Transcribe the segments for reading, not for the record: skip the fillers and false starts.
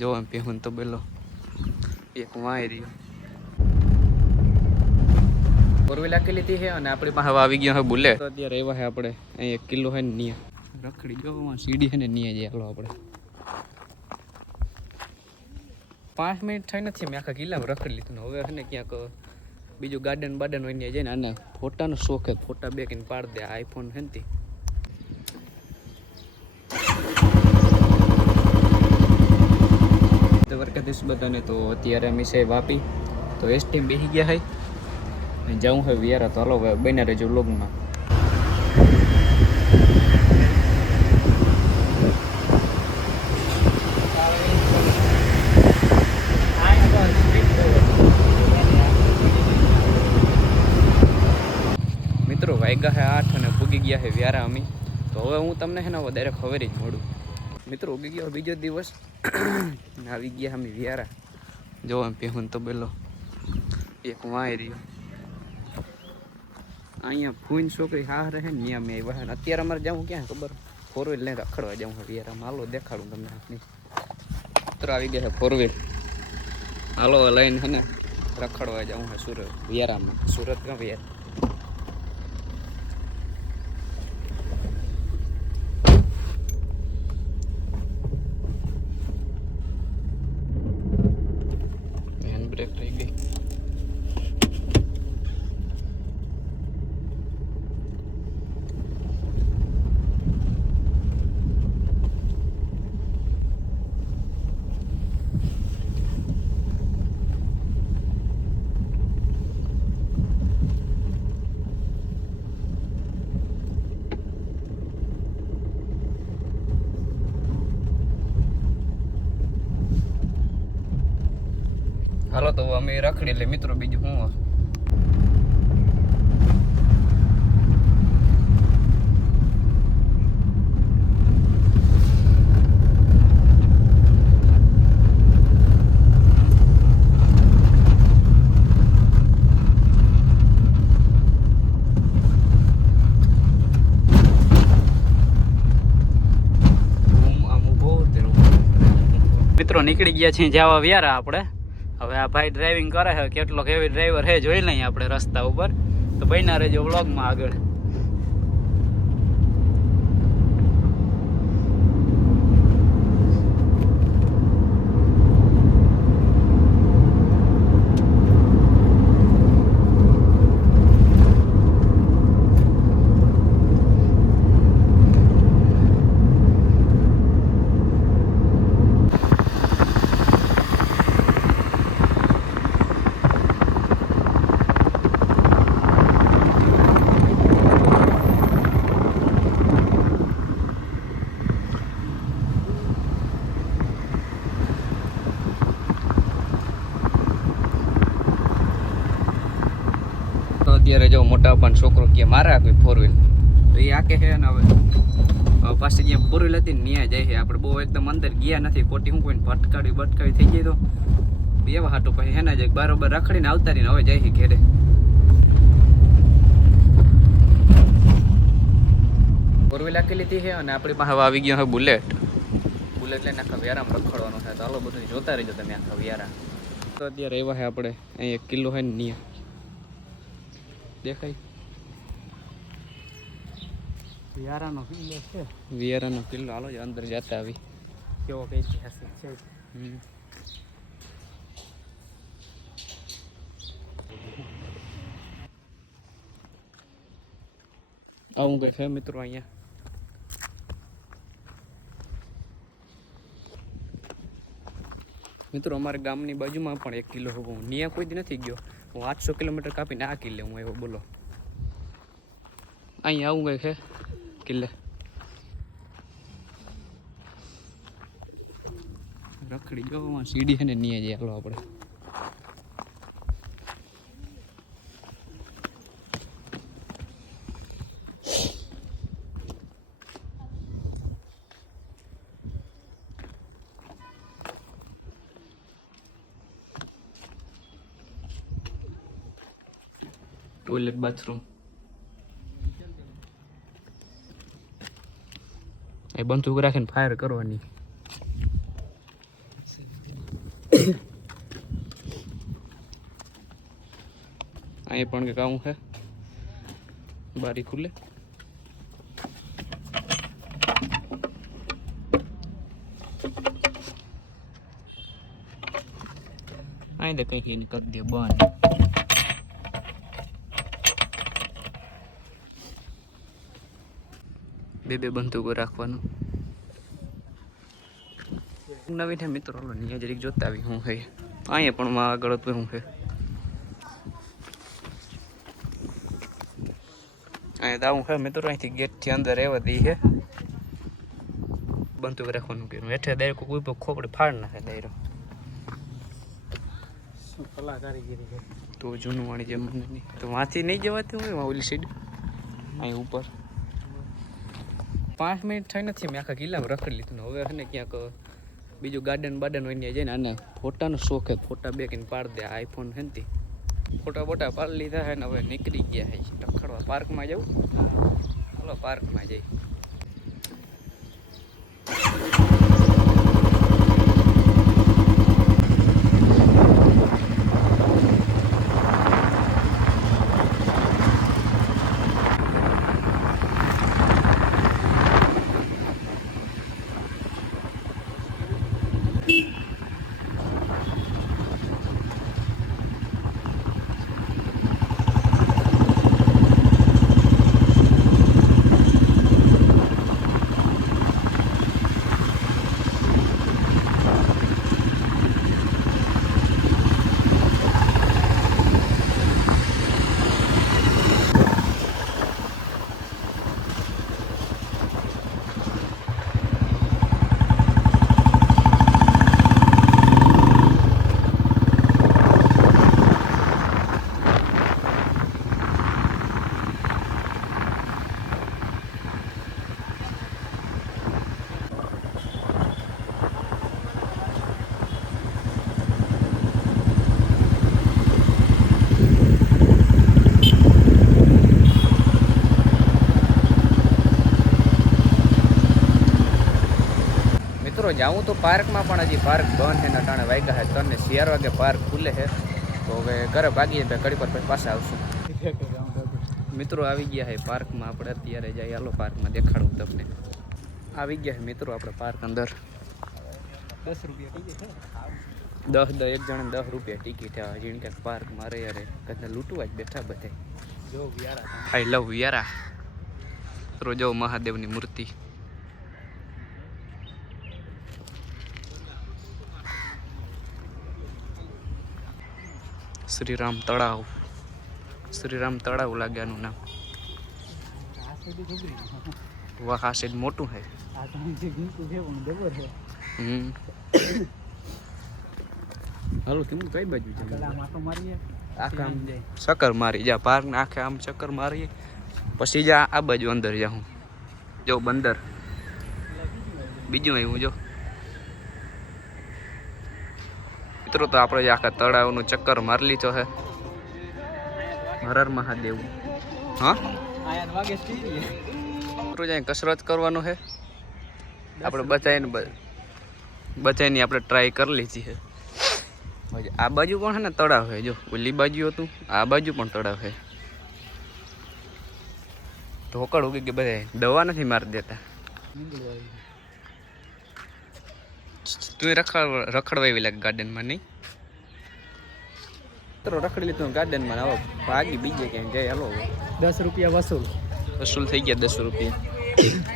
જો એમ પીહું તો બેલો એક વાય રહ્યો ફોરવ્હીલ આખી લીધી છે અને આપણી પાસે આવી ગયો છે બુલેટ. તો અત્યારે એવા છે આપણે અહીં 1 કિલો છે ને નિયા રખડી જો સીડી છે ને નિયા જઈએ હાલો આપણે 5 મિનિટ થઈ નથી મેં આખા કિલ્લામાં રખડી લીધું. હવે છે ને ક્યાંક બીજું ગાર્ડન બાર્ડન હોય ત્યાં જઈને આને ફોટાનો શોખ છે, ફોટા બે કઈને પાડ દે આઈફોન છે ને તે વરકતીશ બધાને. તો અત્યારે અમે છે વાપી, તો એસટી બેસી ગયા હોય જાઉં હોય વિયારા. તો હાલો બને રહેજો વ્લોગમાં. મિત્રો વાગ્યા છે 8 અને ભૂગી ગયા છે વ્યારા અમે. તો હવે હું તમને છે ને ડાયરેક્ટ ખબર જ મળું. મિત્રો ઉગી ગયો બીજો દિવસ આવી ગયા અમે વ્યારા. જો એમ પીહું તો બેલો એક વાય રહ્યો અહીંયા ફૂઈન છોકરી હા રહે ને ત્યાં મેં આવ્યા. અત્યારે અમારે જવું ક્યાં ખબર? 4 વ્હીલ લઈને રખડવા જવું હોય વ્યારામાં. હાલો દેખાડું તમને આપની. મિત્રો આવી ગયા છે 4 વ્હીલ, હાલો લઈને છે ને રખડવા જવું હોય સુરત વ્યારામાં. સુરત ક્યાં વ્યારા? બ્રેક થઈ ગઈ. હાલો તો અમે રખડી એટલે મિત્રો બીજું શું મિત્રો નીકળી ગયા છીએ જવા વ્યારા આપણે. હવે આ ભાઈ ડ્રાઇવિંગ કરે છે, કેટલો હેવી ડ્રાઈવર છે જોઈ લઈએ આપણે રસ્તા ઉપર. તો બન્યા રહેજો વ્લોગમાં આગળ. અત્યારે જો મોટા પણ છોકરો કે મારે કોઈ 4 વ્હીલ તો એ આકે છે ને હવે પાછી જ્યાં 4 વ્હીલ હતી ને ત્યાં જાય છે. આપણે બહુ એકદમ અંદર ગયા નથી, ખોટી હું કોઈને ભટકાવી થઈ જાય તો એવા હાટું પછી હેના જાય બરાબર રખડીને આવતા રહીને હવે જાય છે ઘેરે. 4 વ્હીલ આખી લીધી છે અને આપણી પાસે આવી ગયો છે બુલેટ. બુલેટ લઈને આખા વ્યારામાં રખડવાનું છે. તો હાલો બધું જોતા રહેજો તમે આખા વ્યારા. તો અત્યારે એવા છે આપણે અહીં 1 કિલો છે ને ત્યાં દેખાય વિયારાનો કિલ્લો છે. વિયારાનો કિલ્લો હાલો જ અંદર જતા આવી કેવો ઐતિહાસિક છે. આવું કઈ છે મિત્રો અહીંયા. મિત્રો અમારા ગામની બાજુમાં પણ 1 કિલ્લો હું ત્યાં કોઈ દી નથી ગયો. હું 800 કિલોમીટર કાપીને આ કિલ્લે હું આવ્યો. બોલો અહીંયા આવું કઈ છે કિલ્લે રખડી જો સીડી છે ને ત્યાં જઈએ હાલો આપણે. ટોયલેટ બાથરૂમ એ બંદૂક રાખીને ફાયર કરવાની. અહીં પણ કંઈક આવું છે, બારી ખુલે. અહીં તો કંઈક એને કરી દે બંધ. બે બંદૂકો રાખવાનું. નવીન હે મિત્રો, અહીંયા જરીક જોતા આવી હું હે. અહીંયા પણ માં આગળ હતું હું હે. અહીંયા દાવું હે મિત્રો, અહીંથી ગેટથી અંદર રહેવા દઈ હે. બંદૂક રાખવાનું કીધું. હેઠે દાયરો કોઈ પણ ખોપડી ફાડ નાખે દાયરો. કલાકારીગીરી છે તો જૂનું વાણી જેમ નહીં તો વાંચી નહીં જવાતી હોય ઓલી સાઈડ. અહીં ઉપર 5 મિનિટ થઈ નથી, મેં આખા કિલ્લામાં રખડી લીધું. હવે છે ને ક્યાંક બીજું ગાર્ડન બાર્ડન હોય ત્યાં જઈને આને ફોટાનો શોખ હે. ફોટા બે કઈને પાડી દે. આઈફોન હે ને ફોટા બોટા પાડી લીધા હે ને હવે નીકળી ગયા હે રખડવા. પાર્કમાં જવું, ચાલો પાર્કમાં જઈ. મિત્રો જાઉં તો પાર્કમાં પણ હજી પાર્ક બંધ છે. અટાણે વાગ્યા છે 3 ને 4 વાગે પાર્ક ખુલે છે. તો હવે ઘરે ભાગીએ ઘડી પર પાછા આવશું. મિત્રો આવી ગયા છે પાર્કમાં. આપણે અત્યારે જઈએ, હાલો પાર્કમાં દેખાડું તમને. આવી ગયા છે મિત્રો આપણે પાર્ક અંદર. 10 રૂપિયા ટિકિટ છે. 10 એક જણે 10 રૂપિયા ટિકિટ છે. હજી ક્યાંક પાર્કમાં રે યાર કદાચ લૂંટવા જ બેઠા બધે. જો વિયારા, આઈ લવ વિયારા. મિત્રો જો મહાદેવની મૂર્તિ. શ્રીરામ તળાવ. શ્રીરામ તળાવ લાગે આનું નામ. વાહ આ સાઈડ મોટું છે. હાલો કેમ કઈ બાજુ છે? આખા આમ ચક્કર મારી જા પાર્ક ને આખે આમ ચક્કર મારીએ પછી જા આ બાજુ અંદર જાઉં. જો બંદર બીજું આવ્યું જો. મિત્રો તો આપણે આખા તળાવનું ચક્કર મારી લીધો છે. હર હર મહાદેવ. હા મિત્રો જાય કસરત કરવાનું છે આપણે. બચાઈને આપણે ટ્રાય કરી લીધી છે. આ બાજુ પણ છે ને તળાવ છે. જો ઓલી બાજુ હતું, આ બાજુ પણ તળાવ છે. ઢોકળ ઉગી કે બધા દવા નથી મારી દેતા. તું રખડવા એવી લાગે ગાર્ડનમાં નહીં? મિત્રો રખડી લીધું ગાર્ડનમાં. હવે ભાગી બીજે ક્યાંય જાય. હાલો 10 રૂપિયા વસૂલ થઈ ગયા 10 રૂપિયા.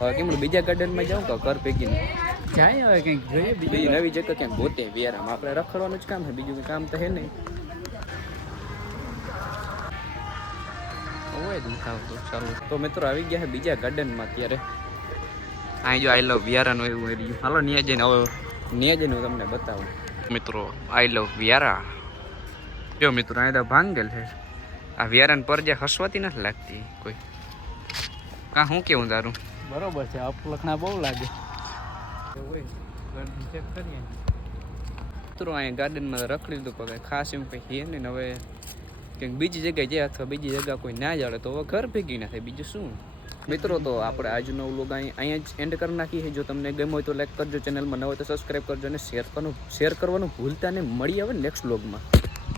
હવે કેમ બીજા ગાર્ડનમાં જાઉં કે ઘર ભેગી જાય? હવે કંઈક જોઈએ બીજી નવી જગ્યા ક્યાંક ગોતે વિયારામાં. આપણે રખડવાનું જ કામ છે, બીજું કામ તો હે નહીં. હોય જ નથી આવતું. ચાલો તો મિત્રો આવી ગયા છે બીજા ગાર્ડનમાં. અત્યારે અહીં જો આઈ લવ વિયારાનું એવું એરિયું. હાલો ન્યા જઈને હવે ન્યા જઈને હું તમને બતાવું. મિત્રો આઈ લવ વિયારા. જો મિત્રો અહીં તો ભાંગેલ છે. આ વિયારાને પર જે હસવાતી નથી લાગતી કોઈ. કાં શું કેવું તારું? બરોબર છે. અપલખણા બહુ લાગે. મિત્રો અહીંયા ગાર્ડનમાં રખડી લીધું પણ ખાસ એમ કંઈ છે નહીં. હવે કંઈક બીજી જગ્યાએ જાય અથવા બીજી જગ્યા કોઈ ના જાળે તો હવે ઘર ભેગી ના થાય. બીજું શું મિત્રો. તો આપણે આજનો વ્લોગ અહીંયા જ એન્ડ કરી નાખીએ. જો તમને ગમ્યો હોય તો લાઈક કરજો, ચેનલમાં ન હોય તો સબસ્ક્રાઈબ કરજો અને શેર કરવાનું ભૂલતા નહીં. મળી આવે નેક્સ્ટ વ્લોગમાં.